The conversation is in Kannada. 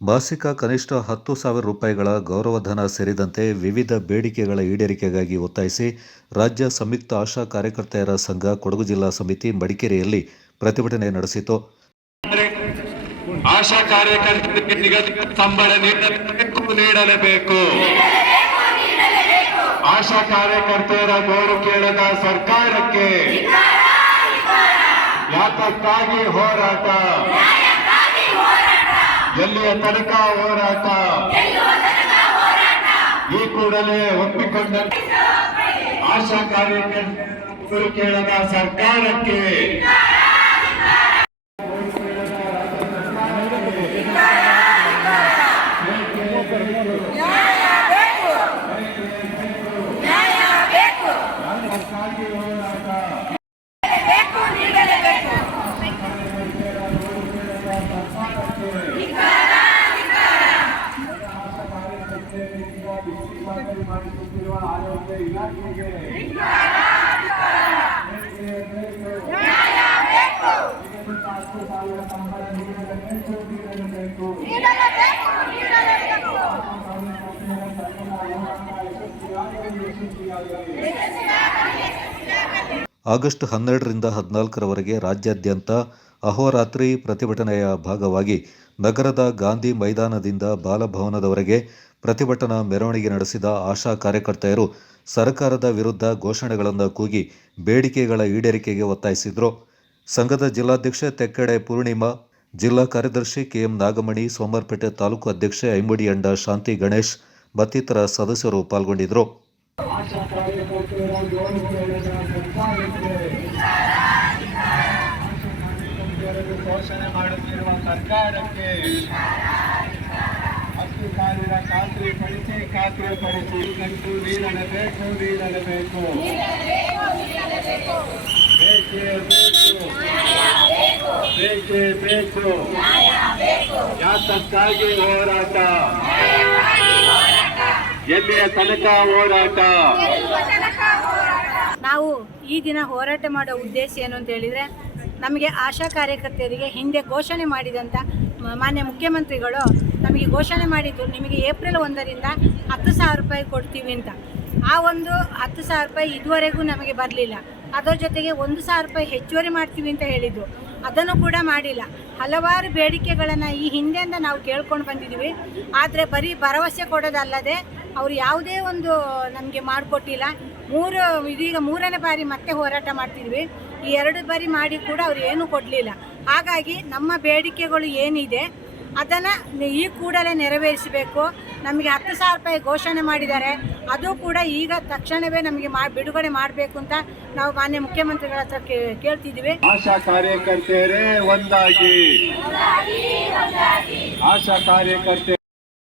ಮಾಸಿಕ ಕನಿಷ್ಠ ಹತ್ತು ಸಾವಿರ ರೂಪಾಯಿಗಳ ಗೌರವಧನ ಸೇರಿದಂತೆ ವಿವಿಧ ಬೇಡಿಕೆಗಳ ಈಡೇರಿಕೆಗಾಗಿ ಒತ್ತಾಯಿಸಿ ರಾಜ್ಯ ಸಂಯುಕ್ತ ಆಶಾ ಕಾರ್ಯಕರ್ತೆಯರ ಸಂಘ ಕೊಡಗು ಜಿಲ್ಲಾ ಸಮಿತಿ ಮಡಿಕೇರಿಯಲ್ಲಿ ಪ್ರತಿಭಟನೆ ನಡೆಸಿತು. ಆಶಾ ಕಾರ್ಯಕರ್ತರಿಗೆ ನಿಗದಿತ ಸಂಬಳ ನೀಡಲೇಬೇಕು. ಆಶಾ ಕಾರ್ಯಕರ್ತೆಯರ ಗೋರು ಕೇಳದ ಸರ್ಕಾರಕ್ಕೆ ಯಾತಕ್ಕಾಗಿ ಹೋರಾಟ? ಎಲ್ಲಿಯ ತನಕ ಹೋರಾಟ. ಈ ಕೂಡಲೇ ಒಪ್ಪಿಕೊಂಡ ಆಶಾ ಕಾರ್ಯಕರ್ತರು ಕೇಳದ ಸರ್ಕಾರಕ್ಕೆ ಆಗಸ್ಟ್ ಹನ್ನೆರಡರಿಂದ ಹದಿನಾಲ್ಕರವರೆಗೆ ರಾಜ್ಯಾದ್ಯಂತ ಅಹೋರಾತ್ರಿ ಪ್ರತಿಭಟನೆಯ ಭಾಗವಾಗಿ ನಗರದ ಗಾಂಧಿ ಮೈದಾನದಿಂದ ಬಾಲಭವನದವರೆಗೆ ಪ್ರತಿಭಟನಾ ಮೆರವಣಿಗೆ ನಡೆಸಿದ ಆಶಾ ಕಾರ್ಯಕರ್ತೆಯರು ಸರ್ಕಾರದ ವಿರುದ್ಧ ಘೋಷಣೆಗಳನ್ನು ಕೂಗಿ ಬೇಡಿಕೆಗಳ ಈಡೇರಿಕೆಗೆ ಒತ್ತಾಯಿಸಿದರು. ಸಂಘದ ಜಿಲ್ಲಾಧ್ಯಕ್ಷೆ ತೆಕ್ಕಡೆ ಪೂರ್ಣಿಮಾ, ಜಿಲ್ಲಾ ಕಾರ್ಯದರ್ಶಿ ಕೆಎಂ ನಾಗಮಣಿ, ಸೋಮರ್ಪೇಟೆ ತಾಲೂಕು ಅಧ್ಯಕ್ಷೆ ಐಮುಡಿ ಅಂಡ ಶಾಂತಿ ಗಣೇಶ್ ಮತ್ತಿತರ ಸದಸ್ಯರು ಪಾಲ್ಗೊಂಡಿದ್ದರು ಘೋಷಣೆ ಮಾಡುತ್ತಿರುವ ಸರ್ಕಾರಕ್ಕೆ ಹತ್ತು ಸಾವಿರ ಖಾತ್ರಿ ಪಡಿಸಿ ಖಾತ್ರಿ ಪಡಿಸಿ. ಕಂತು ನೀಡಲೇಬೇಕು ನೀಡಲೇಬೇಕು. ಬೇಕೇ ಬೇಕು. ಬೇಕೇ ಬೇಕು. ಯಾತಕ್ಕಾಗಿ ಹೋರಾಟ? ಎಲ್ಲಿಯ ತನಕ ಹೋರಾಟ? ನಾವು ಈ ದಿನ ಹೋರಾಟ ಮಾಡೋ ಉದ್ದೇಶ ಏನು ಅಂತ ಹೇಳಿದರೆ ನಮಗೆ ಆಶಾ ಕಾರ್ಯಕರ್ತೆಯರಿಗೆ ಹಿಂದೆ ಘೋಷಣೆ ಮಾಡಿದಂಥ ಮಾನ್ಯ ಮುಖ್ಯಮಂತ್ರಿಗಳು ನಮಗೆ ಘೋಷಣೆ ಮಾಡಿದ್ದು, ನಿಮಗೆ ಏಪ್ರಿಲ್ ಒಂದರಿಂದ ಹತ್ತು ಸಾವಿರ ರೂಪಾಯಿ ಕೊಡ್ತೀವಿ ಅಂತ. ಆ ಒಂದು ಹತ್ತು ಸಾವಿರ ರೂಪಾಯಿ ಇದುವರೆಗೂ ನಮಗೆ ಬರಲಿಲ್ಲ. ಅದರ ಜೊತೆಗೆ ಒಂದು ಸಾವಿರ ರೂಪಾಯಿ ಹೆಚ್ಚುವರಿ ಮಾಡ್ತೀವಿ ಅಂತ ಹೇಳಿದ್ದು. ಅದನ್ನು ಕೂಡ ಮಾಡಿಲ್ಲ. ಹಲವಾರು ಬೇಡಿಕೆಗಳನ್ನು ಈ ಹಿಂದೆಯಿಂದ ನಾವು ಕೇಳ್ಕೊಂಡು ಬಂದಿದ್ದೀವಿ. ಆದರೆ ಬರೀ ಭರವಸೆ ಕೊಡೋದಲ್ಲದೆ ಅವರು ಯಾವುದೇ ಒಂದು ನಮಗೆ ಮಾಡಿಕೊಟ್ಟಿಲ್ಲ. ಮೂರು ಇದೀಗ ಮೂರನೇ ಬಾರಿ ಮತ್ತೆ ಹೋರಾಟ ಮಾಡ್ತಿದ್ವಿ. ಈ ಎರಡು ಬಾರಿ ಮಾಡಿ ಕೂಡ ಅವ್ರು ಏನೂ ಕೊಡಲಿಲ್ಲ. ಹಾಗಾಗಿ ನಮ್ಮ ಬೇಡಿಕೆಗಳು ಏನಿದೆ ಅದನ್ನು ಈ ಕೂಡಲೇ ನೆರವೇರಿಸಬೇಕು. ನಮಗೆ ಹತ್ತು ಸಾವಿರ ರೂಪಾಯಿ ಘೋಷಣೆ ಮಾಡಿದ್ದಾರೆ. ಅದು ಕೂಡ ಈಗ ತಕ್ಷಣವೇ ನಮಗೆ ಮಾ ಬಿಡುಗಡೆ ಮಾಡಬೇಕು ಅಂತ ನಾವು ಮಾನ್ಯ ಮುಖ್ಯಮಂತ್ರಿಗಳ ಹತ್ರ ಕೇ- ಕೇಳ್ತಿದ್ದೀವಿ. ಆಶಾ ಕಾರ್ಯಕರ್ತೆಯರೇ ಒಂದಾಗಿ. ಆಶಾ ಕಾರ್ಯಕರ್ತೆ